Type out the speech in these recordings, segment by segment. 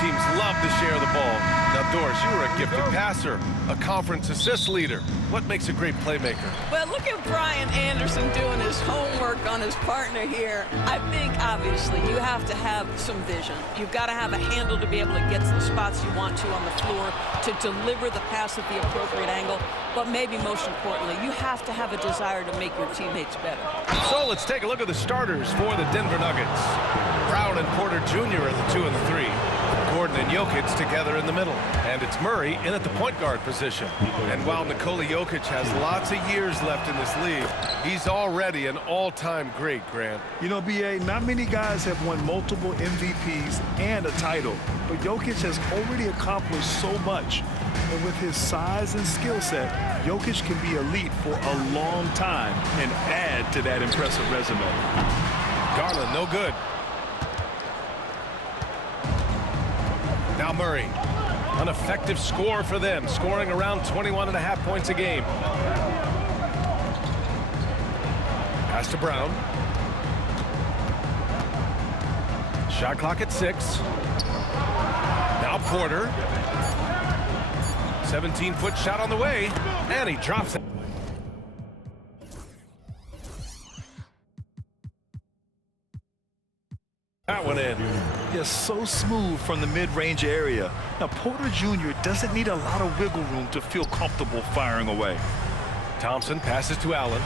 teams love to share the ball. Now, Doris, you were a gifted passer, a conference assist leader. What makes a great playmaker? Well, look at Brian Anderson doing his homework on his partner here. I think, obviously, you have to have some vision. You've got to have a handle to be able to get to the spots you want to on the floor, to deliver the pass at the appropriate angle. But maybe most importantly, you have to have a desire to make your teammates better. So let's take a look at the starters for the Denver Nuggets. Brown and Porter Jr. are the 2 and the 3. Gordon and Jokic together in the middle. And it's Murray in at the point guard position. And while Nikola Jokic has lots of years left in this league, he's already an all-time great, Grant. You know, B.A., not many guys have won multiple MVPs and a title, but Jokic has already accomplished so much. And with his size and skill set, Jokic can be elite for a long time and add to that impressive resume. Garland, no good. Now Murray, an effective score for them, scoring around 21.5 points a game. Pass to Brown. Shot clock at 6. Now Porter. 17-foot shot on the way, and he drops it. That one in. Yes, so smooth from the mid-range area. Now, Porter Jr. doesn't need a lot of wiggle room to feel comfortable firing away. Thompson passes to Allen.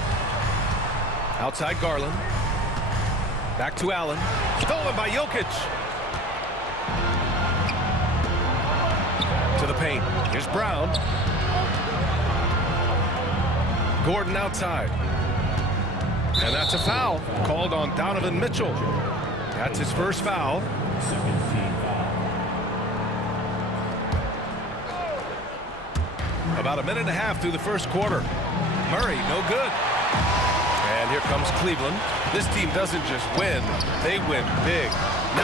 Outside Garland. Back to Allen. Stolen by Jokic. To the paint. Here's Brown. Gordon outside. And that's a foul called on Donovan Mitchell. That's his first foul. About a minute and a half through the first quarter. Murray, no good. And here comes Cleveland. This team doesn't just win, they win big.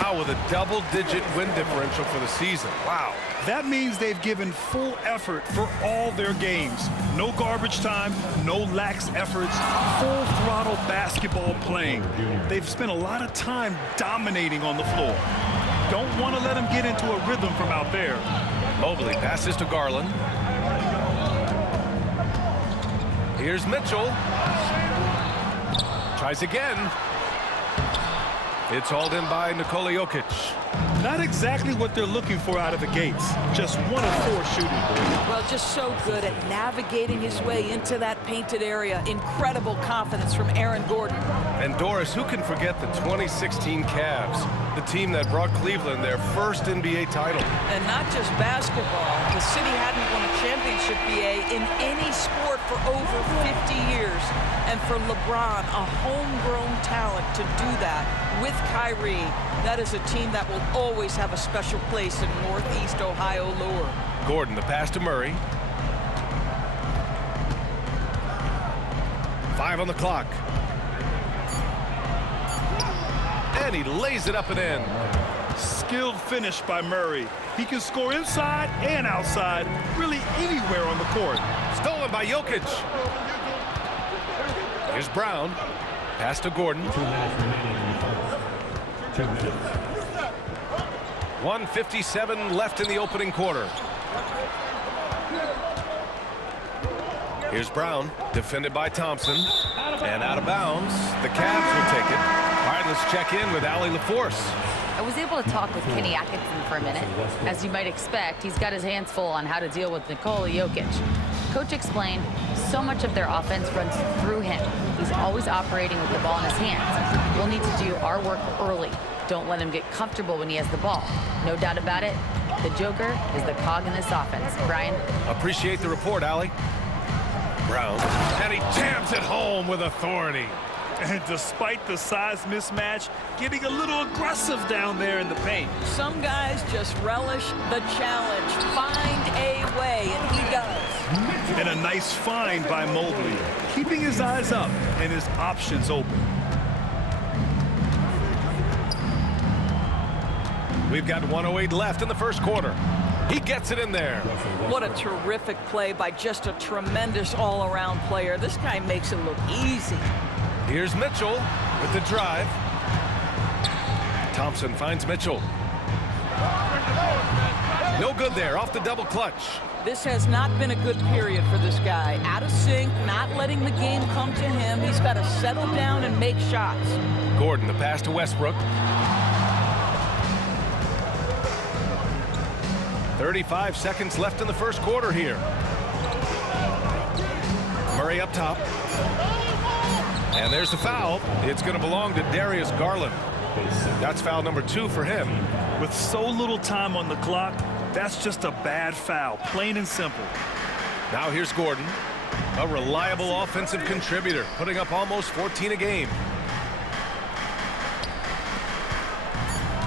Now with a double-digit win differential for the season. Wow. That means they've given full effort for all their games. No garbage time, no lax efforts, full throttle basketball playing. They've spent a lot of time dominating on the floor. Don't want to let them get into a rhythm from out there. Mobley passes to Garland. Here's Mitchell. Tries again. It's hauled in by Nikola Jokic. Not exactly what they're looking for out of the gates. Just 1 of 4 shooting. Well, just so good at navigating his way into that painted area. Incredible confidence from Aaron Gordon. And Doris, who can forget the 2016 Cavs, the team that brought Cleveland their first NBA title? And not just basketball. The city hadn't won a championship, BA, in any sport for over 50 years. And for LeBron, a homegrown talent to do that with Kyrie, that is a team that will always have a special place in Northeast Ohio lore. Gordon, the pass to Murray. 5 on the clock. And he lays it up and in. Skilled finish by Murray. He can score inside and outside, really anywhere on the court. Stolen by Jokic. Here's Brown. Pass to Gordon. 1:57 left in the opening quarter. Here's Brown, defended by Thompson. And out of bounds, the Cavs will take it. All right, let's check in with Allie LaForce. I was able to talk with Kenny Atkinson for a minute. As you might expect, he's got his hands full on how to deal with Nikola Jokic. Coach explained so much of their offense runs through him. He's always operating with the ball in his hands. We'll need to do our work early. Don't let him get comfortable when he has the ball. No doubt about it, the Joker is the cog in this offense. Brian? Appreciate the report, Allie. Brown, and he jams it home with authority. And despite the size mismatch, getting a little aggressive down there in the paint. Some guys just relish the challenge. Find a way, and he does. And a nice find by Mobley, keeping his eyes up and his options open. We've got 1:08 left in the first quarter. He gets it in there. What a terrific play by just a tremendous all-around player. This guy makes it look easy. Here's Mitchell with the drive. Thompson finds Mitchell. No good there, off the double clutch. This has not been a good period for this guy. Out of sync, not letting the game come to him. He's got to settle down and make shots. Gordon, the pass to Westbrook. 35 seconds left in the first quarter here. Murray up top. And there's the foul. It's going to belong to Darius Garland. That's foul number 2 for him. With so little time on the clock, that's just a bad foul, plain and simple. Now here's Gordon, a reliable offensive contributor, putting up almost 14 a game.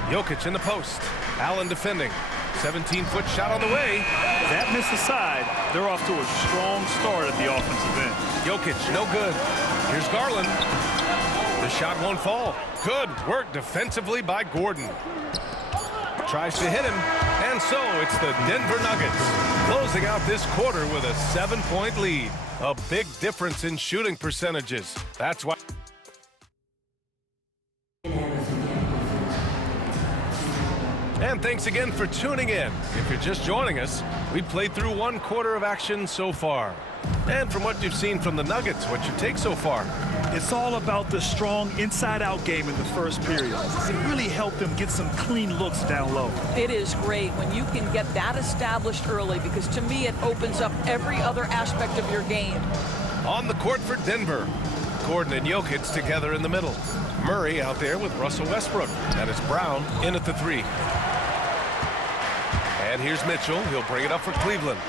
Jokic in the post. Allen defending. 17-foot shot on the way. That missed aside. They're off to a strong start at the offensive end. Jokic, no good. Here's Garland. The shot won't fall. Good work defensively by Gordon. Tries to hit him, and so it's the Denver Nuggets closing out this quarter with a 7-point lead. A big difference in shooting percentages. That's why. And thanks again for tuning in. If you're just joining us, we played through 1 quarter of action so far. And from what you've seen from the Nuggets, what's your take so far? It's all about the strong inside-out game in the first period. It really helped them get some clean looks down low. It is great when you can get that established early, because to me it opens up every other aspect of your game. On the court for Denver, Gordon and Jokic together in the middle. Murray out there with Russell Westbrook. That is Brown in at the 3. And here's Mitchell. He'll bring it up for Cleveland.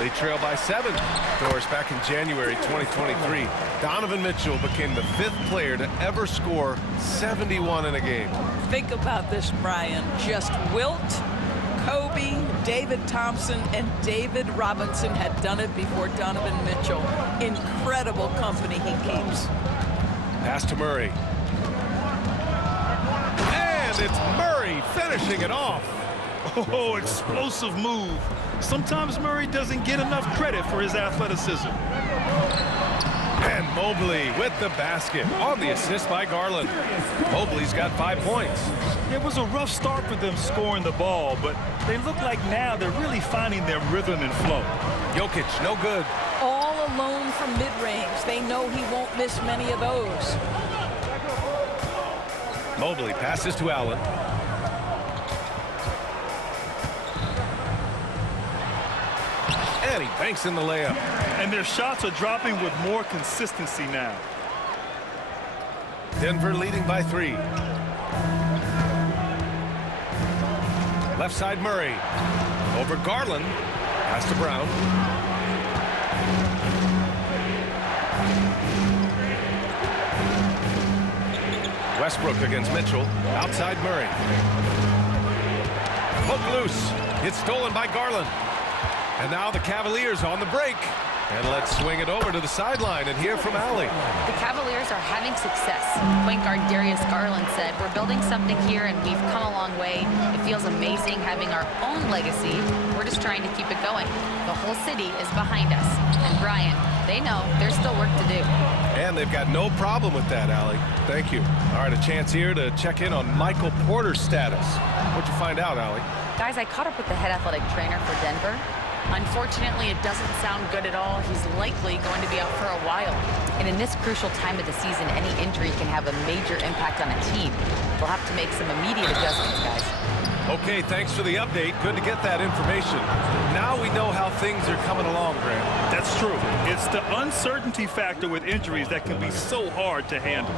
They trail by 7. Of course, back in January 2023, Donovan Mitchell became the 5th player to ever score 71 in a game. Think about this, Brian. Just Wilt, Kobe, David Thompson, and David Robinson had done it before Donovan Mitchell. Incredible company he keeps. Pass to Murray. And it's Murray finishing it off. Oh, explosive move. Sometimes Murray doesn't get enough credit for his athleticism. And Mobley with the basket on the assist by Garland. Mobley's got 5 points. It was a rough start for them scoring the ball, but they look like now they're really finding their rhythm and flow. Jokic, no good. All alone from mid-range. They know he won't miss many of those. Mobley passes to Allen. And he banks in the layup. And their shots are dropping with more consistency now. Denver leading by 3. Left side Murray. Over Garland. Pass to Brown. Westbrook against Mitchell. Outside Murray. Hook loose. It's stolen by Garland. And now the Cavaliers on the break. And let's swing it over to the sideline and hear from Allie. The Cavaliers are having success. Point guard Darius Garland said, "We're building something here and we've come a long way. It feels amazing having our own legacy. We're just trying to keep it going. The whole city is behind us." And Brian, they know there's still work to do. And they've got no problem with that, Allie. Thank you. All right, a chance here to check in on Michael Porter's status. What'd you find out, Allie? Guys, I caught up with the head athletic trainer for Denver. Unfortunately, it doesn't sound good at all. He's likely going to be out for a while. And in this crucial time of the season, any injury can have a major impact on a team. They'll have to make some immediate adjustments, guys. Okay, thanks for the update. Good to get that information. Now we know how things are coming along, Grant. That's true. It's the uncertainty factor with injuries that can be so hard to handle.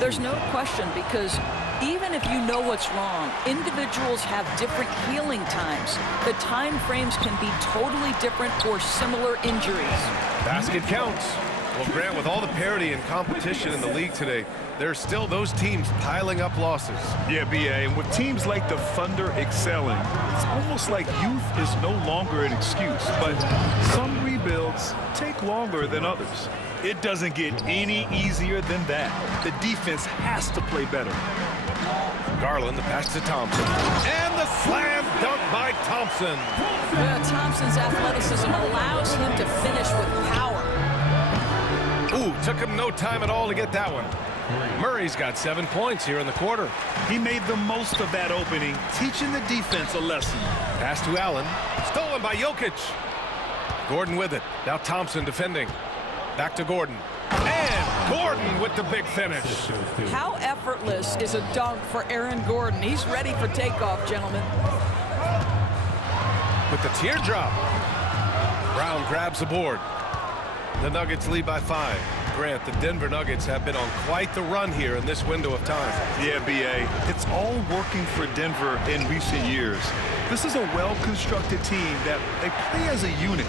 There's no question, because even if you know what's wrong, individuals have different healing times. The time frames can be totally different for similar injuries. Basket counts. Well, Grant, with all the parity and competition in the league today, there are still those teams piling up losses. Yeah, B.A., and with teams like the Thunder excelling, it's almost like youth is no longer an excuse, but some rebuilds take longer than others. It doesn't get any easier than that. The defense has to play better. Garland, the pass to Thompson. And the slam dunk by Thompson. Thompson's athleticism allows him to finish with power. Ooh, took him no time at all to get that one. Murray's got 7 points here in the quarter. He made the most of that opening, teaching the defense a lesson. Pass to Allen. Stolen by Jokic. Gordon with it. Now Thompson defending. Back to Gordon. And Gordon with the big finish. How effortless is a dunk for Aaron Gordon? He's ready for takeoff, gentlemen. With the teardrop. Brown grabs the board. The Nuggets lead by 5. Grant, the Denver Nuggets have been on quite the run here in this window of time. Yeah, B.A., it's all working for Denver in recent years. This is a well-constructed team that they play as a unit,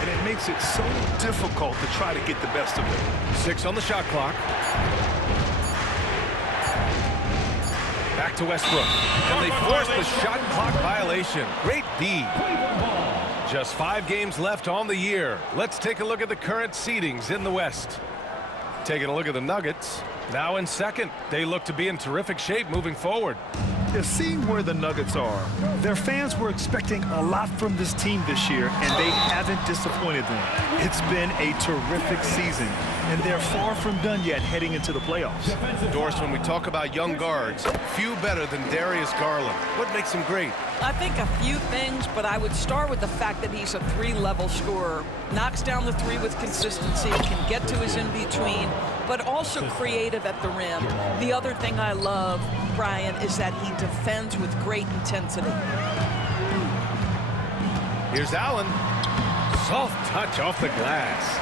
and it makes it so difficult to try to get the best of them. 6 on the shot clock. Back to Westbrook. And they force the shot clock violation. Great D. Just 5 games left on the year. Let's take a look at the current seedings in the West. Taking a look at the Nuggets. Now in second. They look to be in terrific shape moving forward. They're seeing where the Nuggets are. Their fans were expecting a lot from this team this year, and they haven't disappointed them. It's been a terrific season, and they're far from done yet heading into the playoffs. Doris, when we talk about young guards, few better than Darius Garland. What makes him great? I think a few things, but I would start with the fact that he's a 3-level scorer. Knocks down the 3 with consistency, can get to his in-between, but also creative at the rim. The other thing I love, Brian, is that he defends with great intensity. Here's Allen. Soft touch off the glass.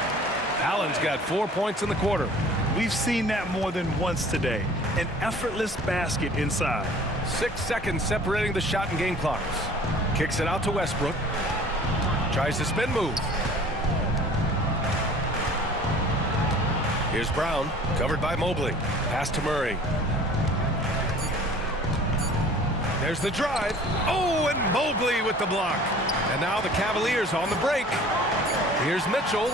Allen's got 4 points in the quarter. We've seen that more than once today. An effortless basket inside. 6 seconds separating the shot and game clocks. Kicks it out to Westbrook. Tries the spin move. Here's Brown, covered by Mobley. Pass to Murray. There's the drive. Oh, and Mobley with the block. And now the Cavaliers on the break. Here's Mitchell.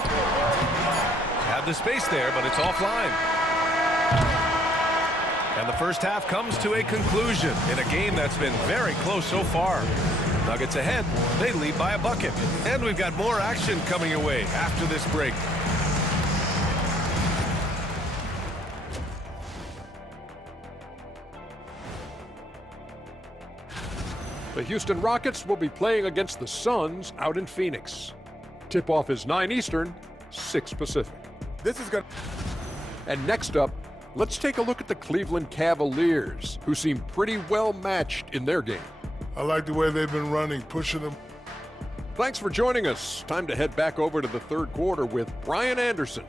Had the space there, but it's offline. And the first half comes to a conclusion in a game that's been very close so far. Nuggets ahead. They lead by a bucket. And we've got more action coming your way after this break. The Houston Rockets will be playing against the Suns out in Phoenix. Tip-off is 9 Eastern, 6 Pacific. This is good. And next up, let's take a look at the Cleveland Cavaliers, who seem pretty well matched in their game. I like the way they've been running, pushing them. Thanks for joining us. Time to head back over to the third quarter with Brian Anderson.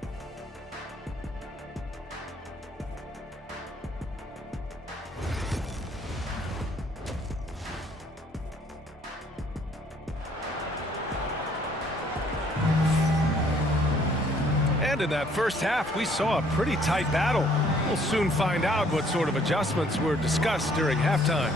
And in that first half, we saw a pretty tight battle. We'll soon find out what sort of adjustments were discussed during halftime.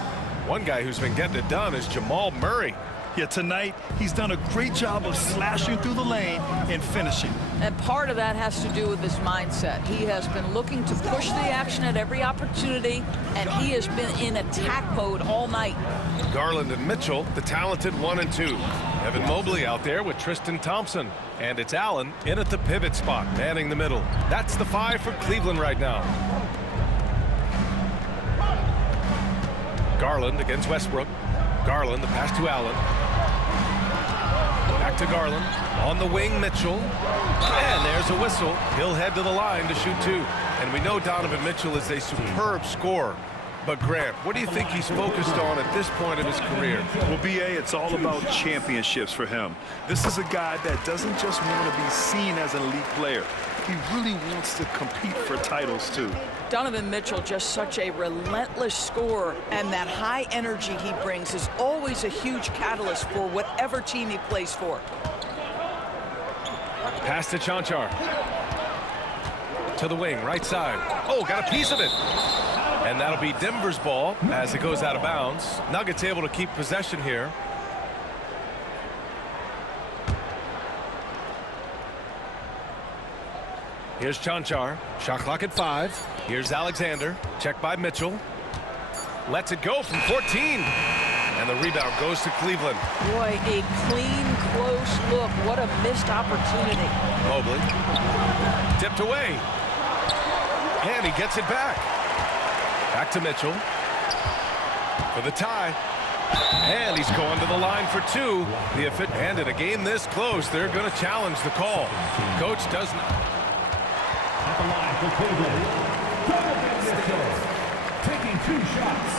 One guy who's been getting it done is Jamal Murray. Yeah, tonight, he's done a great job of slashing through the lane and finishing. And part of that has to do with his mindset. He has been looking to push the action at every opportunity, and he has been in attack mode all night. Garland and Mitchell, the talented 1 and 2. Evan Mobley out there with Tristan Thompson. And it's Allen in at the pivot spot, manning the middle. That's the 5 for Cleveland right now. Garland against Westbrook. Garland, the pass to Allen. Back to Garland. On the wing, Mitchell. And there's a whistle. He'll head to the line to shoot 2. And we know Donovan Mitchell is a superb scorer. But Grant, what do you think he's focused on at this point of his career? Well, B.A., it's all about championships for him. This is a guy that doesn't just want to be seen as an elite player. He really wants to compete for titles, too. Donovan Mitchell, just such a relentless scorer, and that high energy he brings is always a huge catalyst for whatever team he plays for. Pass to Chanchar. To the wing, right side. Oh, got a piece of it. And that'll be Denver's ball as it goes out of bounds. Nuggets able to keep possession here. Here's Chanchar. Shot clock at 5. Here's Alexander. Checked by Mitchell. Lets it go from 14. And the rebound goes to Cleveland. Boy, a clean, close look. What a missed opportunity. Mobley. Tipped away. And And he gets it back. Back to Mitchell. For the tie. And he's going to the line for two. And in a game this close, they're going to challenge the call. Coach doesn't. At the line for Cleveland, taking 2 shots.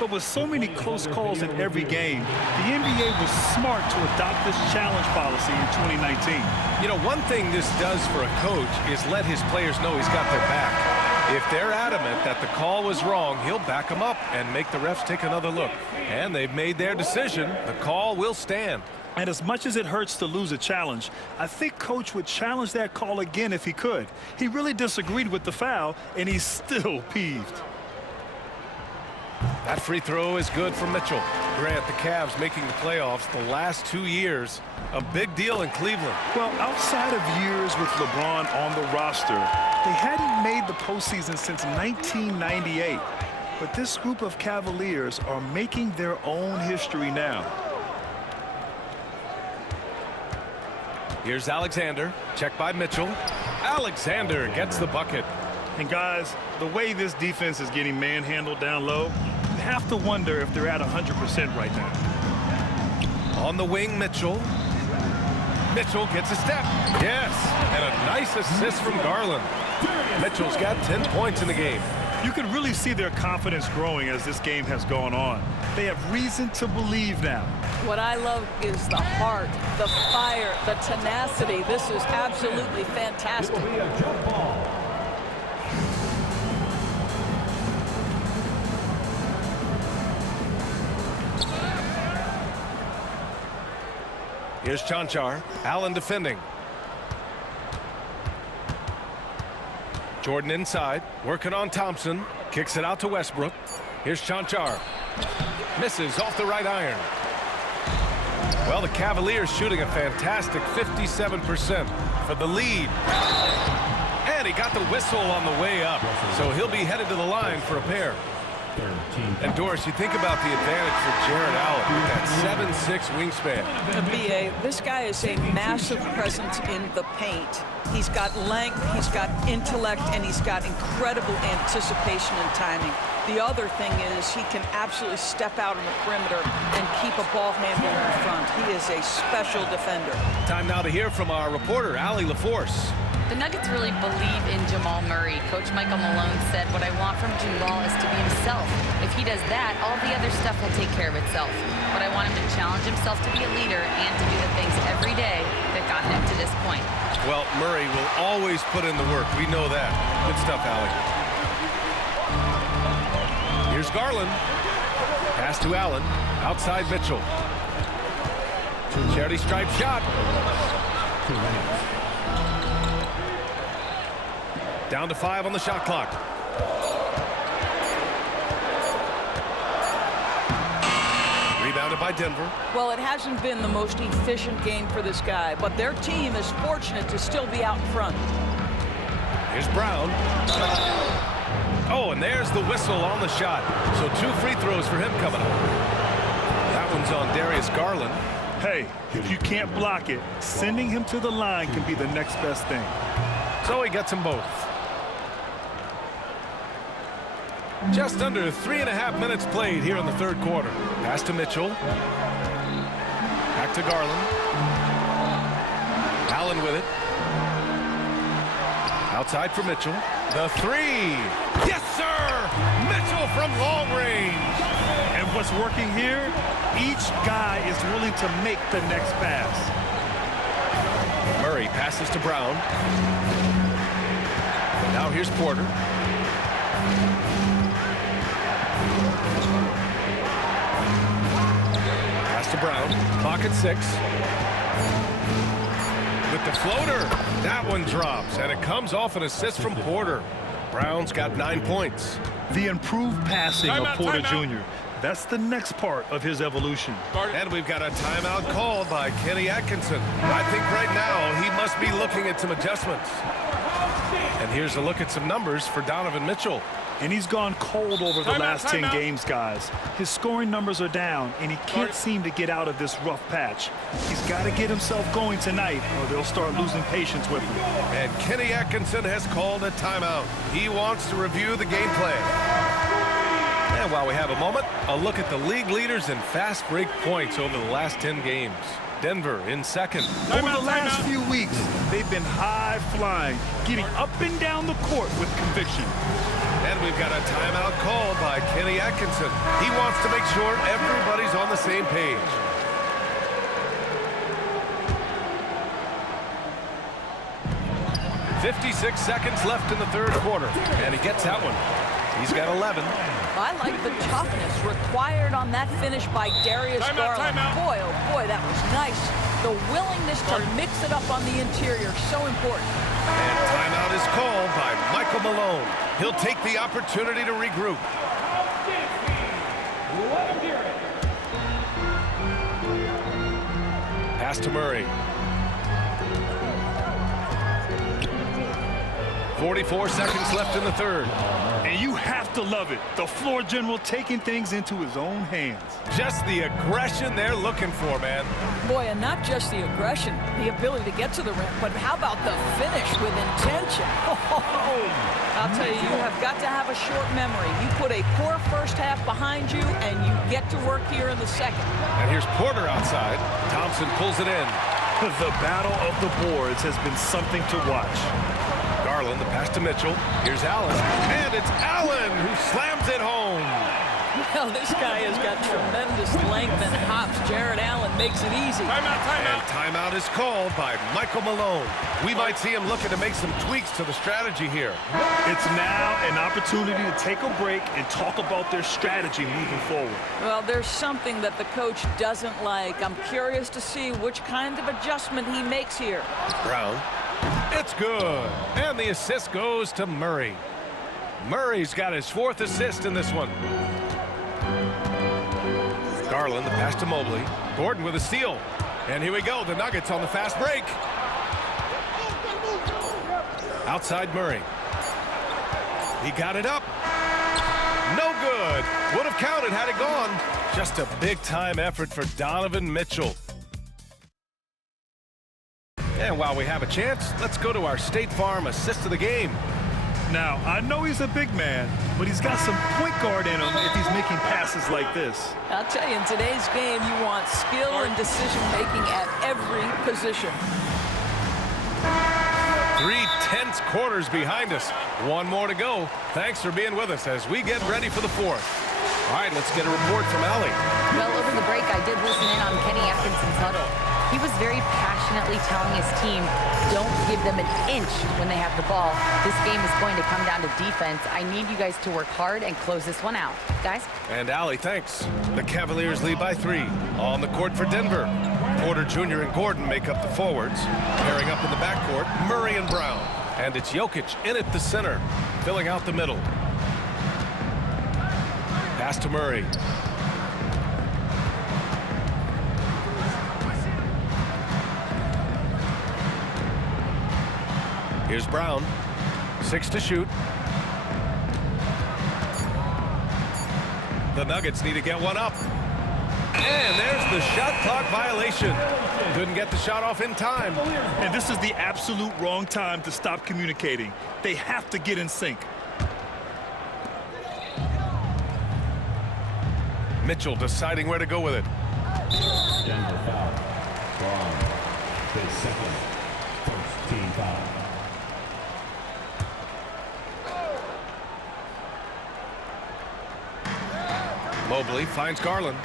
But with so many close calls in every game, the NBA was smart to adopt this challenge policy in 2019. You know, one thing this does for a coach is let his players know he's got their back. If they're adamant that the call was wrong, he'll back them up and make the refs take another look. And they've made their decision. The call will stand. And as much as it hurts to lose a challenge, I think Coach would challenge that call again if he could. He really disagreed with the foul, and he's still peeved. That free throw is good for Mitchell. Grant, the Cavs making the playoffs the last 2 years. A big deal in Cleveland. Well, outside of years with LeBron on the roster, they hadn't made the postseason since 1998. But this group of Cavaliers are making their own history now. Here's Alexander. Checked by Mitchell. Alexander gets the bucket. And guys, the way this defense is getting manhandled down low, you have to wonder if they're at 100% right now. On the wing, Mitchell. Mitchell gets a step. Yes, and a nice assist from Garland. Mitchell's got 10 points in the game. You can really see their confidence growing as this game has gone on. They have reason to believe now. What I love is the heart, the fire, the tenacity. This is absolutely fantastic. It will be a jump ball. Here's Chanchar. Allen defending. Jordan inside, working on Thompson. Kicks it out to Westbrook. Here's Chanchar. Misses off the right iron. Well, the Cavaliers shooting a fantastic 57% for the lead. And he got the whistle on the way up, so he'll be headed to the line for a pair. And Doris, you think about the advantage for Jared Allen with that 7'6" wingspan. BA, this guy is a massive presence in the paint. He's got length, he's got intellect, and he's got incredible anticipation and timing. The other thing is he can absolutely step out on the perimeter and keep a ball handler in front. He is a special defender. Time now to hear from our reporter, Allie LaForce. The Nuggets really believe in Jamal Murray. Coach Michael Malone said, "What I want from Jamal is to be himself. If he does that, all the other stuff will take care of itself. But I want him to challenge himself to be a leader and to do the things every day that got him to this point." Well, Murray will always put in the work. We know that. Good stuff, Allie. Here's Garland. Pass to Allen. Outside Mitchell. Charity stripe shot. Down to 5 on the shot clock. Rebounded by Denver. Well, it hasn't been the most efficient game for this guy, but their team is fortunate to still be out in front. Here's Brown. Oh, and there's the whistle on the shot. So 2 free throws for him coming up. That one's on Darius Garland. Hey, if you can't block it, sending him to the line can be the next best thing. So he gets them both. Just under 3.5 minutes played here in the third quarter. Pass to Mitchell. Back to Garland. Allen with it. Outside for Mitchell. The 3. Yes, sir! Mitchell from long range. And what's working here? Each guy is willing to make the next pass. Murray passes to Brown. Now here's Porter. Pass to Brown. Clock at 6. With the floater. That one drops, and it comes off an assist from Porter. Brown's got 9 points. The improved passing of Porter Jr. That's the next part of his evolution. And we've got a timeout called by Kenny Atkinson. I think right now he must be looking at some adjustments. And here's a look at some numbers for Donovan Mitchell. And he's gone cold over the last 10 games, guys. His scoring numbers are down, and he can't seem to get out of this rough patch. He's got to get himself going tonight, or they'll start losing patience with him. And Kenny Atkinson has called a timeout. He wants to review the game plan. And while we have a moment, a look at the league leaders in fast break points over the last 10 games. Denver in second. Over the last few weeks, they've been high-flying, getting up and down the court with conviction. And we've got a timeout called by Kenny Atkinson. He wants to make sure everybody's on the same page. "56 seconds left in the third quarter, and he gets that one. He's got 11. I like the toughness required on that finish by Darius Garland. Boy, oh boy, that was nice. The willingness to mix it up on the interior, so important. And timeout is called by Michael Malone. He'll take the opportunity to regroup. Pass to Murray. 44 seconds left in the third. And you have to love it. The floor general taking things into his own hands. Just the aggression they're looking for, man. Boy, and not just the aggression, the ability to get to the rim, but how about the finish with intention? I'll tell you, you have got to have a short memory. You put a poor first half behind you, and you get to work here in the second. And here's Porter outside. Thompson pulls it in. The battle of the boards has been something to watch. Garland, the pass to Mitchell. Here's Allen. And it's Allen who slams it home. Well, this guy has got tremendous length and hops. Jared Allen makes it easy. And timeout is called by Michael Malone. We might see him looking to make some tweaks to the strategy here. It's now an opportunity to take a break and talk about their strategy moving forward. Well, there's something that the coach doesn't like. I'm curious to see which kind of adjustment he makes here. Brown. It's good. And the assist goes to Murray. Murray's got his 4th assist in this one. Garland, the pass to Mobley. Gordon with a steal. And here we go. The Nuggets on the fast break. Outside Murray. He got it up. No good. Would have counted had it gone. Just a big-time effort for Donovan Mitchell. And while we have a chance, let's go to our State Farm assist of the game. Now, I know he's a big man, but he's got some point guard in him if he's making passes like this. I'll tell you, in today's game, you want skill and decision-making at every position. 3 tense quarters behind us. One more to go. Thanks for being with us as we get ready for the 4th. All right, let's get a report from Allie. Well, over the break, I did listen in on Kenny Atkinson's huddle. He was very passionately telling his team, don't give them an inch when they have the ball. This game is going to come down to defense. I need you guys to work hard and close this one out. Guys? And Allie, thanks. The Cavaliers lead by 3. On the court for Denver. Porter Jr. and Gordon make up the forwards. Pairing up in the backcourt, Murray and Brown. And it's Jokic in at the center, filling out the middle. Pass to Murray. Here's Brown. 6 to shoot. The Nuggets need to get one up. And there's the shot clock violation. Couldn't get the shot off in time. And this is the absolute wrong time to stop communicating. They have to get in sync. Mitchell deciding where to go with it. Denver foul. Brown. His second. First team foul. Mobley finds Garland.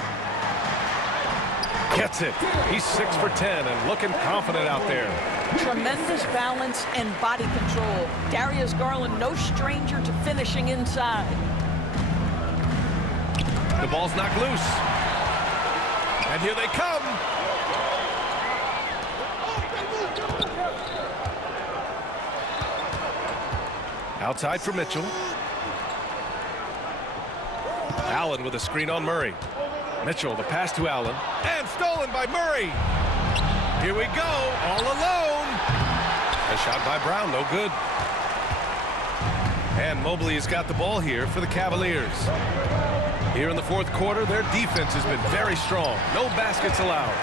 Gets it. He's 6 for 10 and looking confident out there. Tremendous balance and body control. Darius Garland, no stranger to finishing inside. The ball's knocked loose. And here they come. Outside for Mitchell. Allen with a screen on Murray. Mitchell, the pass to Allen. And stolen by Murray. Here we go, all alone. A shot by Brown, no good. And Mobley has got the ball here for the Cavaliers. Here in the fourth quarter, their defense has been very strong. No baskets allowed.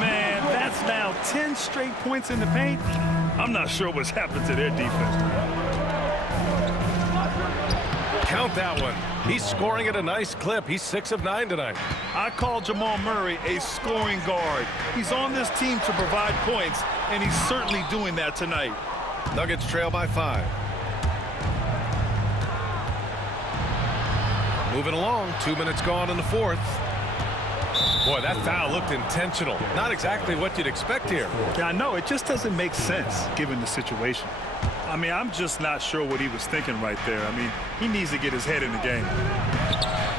Man, that's now 10 straight points in the paint. I'm not sure what's happened to their defense. Count that one. He's scoring at a nice clip. He's 6 of 9 tonight. I call Jamal Murray a scoring guard. He's on this team to provide points, and he's certainly doing that tonight. Nuggets trail by 5. Moving along, 2 minutes gone in the fourth. Boy, that foul looked intentional. Not exactly what you'd expect here. Yeah, I know. It just doesn't make sense given the situation. I mean, I'm just not sure what he was thinking right there. I mean, he needs to get his head in the game.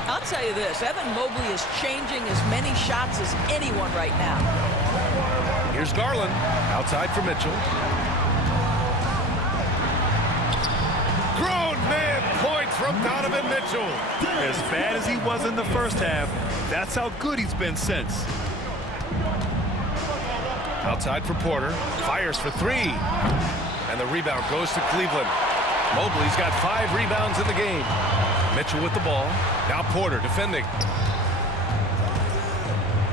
I'll tell you this, Evan Mobley is changing as many shots as anyone right now. Here's Garland, outside for Mitchell. Grown man point from Donovan Mitchell. As bad as he was in the first half, that's how good he's been since. Outside for Porter, fires for 3. And the rebound goes to Cleveland. Mobley's got 5 rebounds in the game. Mitchell with the ball. Now Porter defending.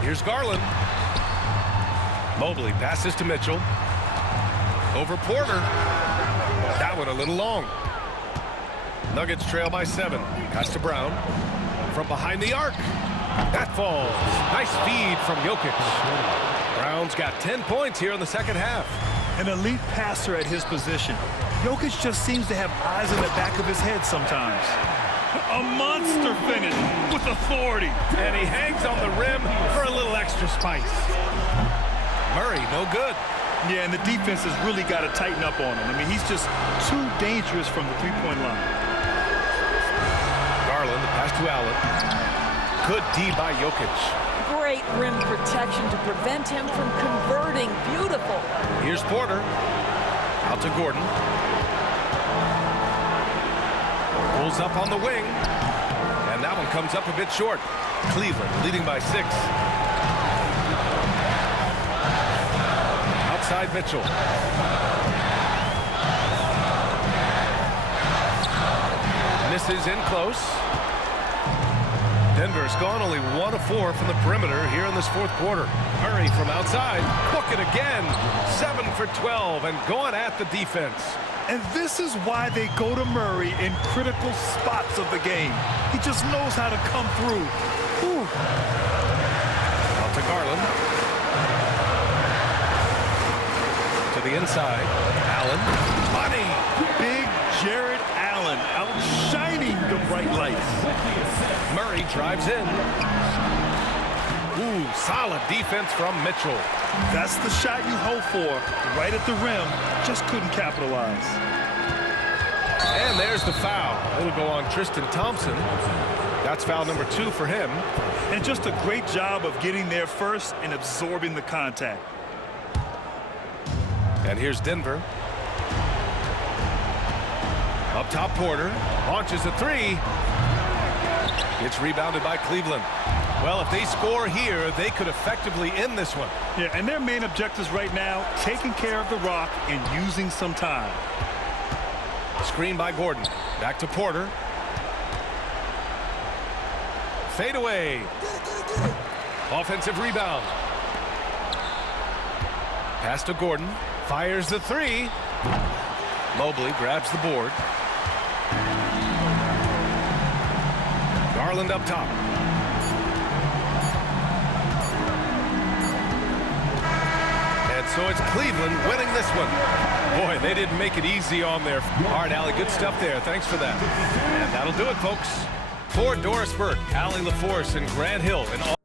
Here's Garland. Mobley passes to Mitchell. Over Porter. That one a little long. Nuggets trail by 7. Pass to Brown. From behind the arc. That falls. Nice feed from Jokic. Brown's got 10 points here in the second half. An elite passer at his position. Jokic just seems to have eyes in the back of his head sometimes. A monster finish with authority. And he hangs on the rim for a little extra spice. Murray, no good. Yeah, and the defense has really got to tighten up on him. I mean, he's just too dangerous from the three-point line. Garland, the pass to Allen. Good D by Jokic. Great rim protection to prevent him from converting. Beautiful. Here's Porter. Out to Gordon. Pulls up on the wing. And that one comes up a bit short. Cleveland leading by 6. Outside Mitchell. Misses in close. Denver's gone only 1 of 4 from the perimeter here in this fourth quarter. Murray from outside. Book it again. 7 for 12 and going at the defense. And this is why they go to Murray in critical spots of the game. He just knows how to come through. Whew. Out to Garland. To the inside. Allen. Money. Big Jared Allen outshining the bright lights. Murray drives in. Ooh, solid defense from Mitchell. That's the shot you hope for. Right at the rim. Just couldn't capitalize. And there's the foul. It'll go on Tristan Thompson. That's foul number 2 for him. And just a great job of getting there first and absorbing the contact. And here's Denver. Up top, Porter launches a 3. It's rebounded by Cleveland. Well, if they score here, they could effectively end this one. Yeah, and their main objectives right now, taking care of the rock and using some time. Screen by Gordon. Back to Porter. Fade away. Offensive rebound. Pass to Gordon. Fires the 3. Mobley grabs the board. Garland up top. And so it's Cleveland winning this one. Boy, they didn't make it easy on their... All right, Allie, good stuff there. Thanks for that. And that'll do it, folks. For Doris Burke, Allie LaForce, and Grant Hill, and all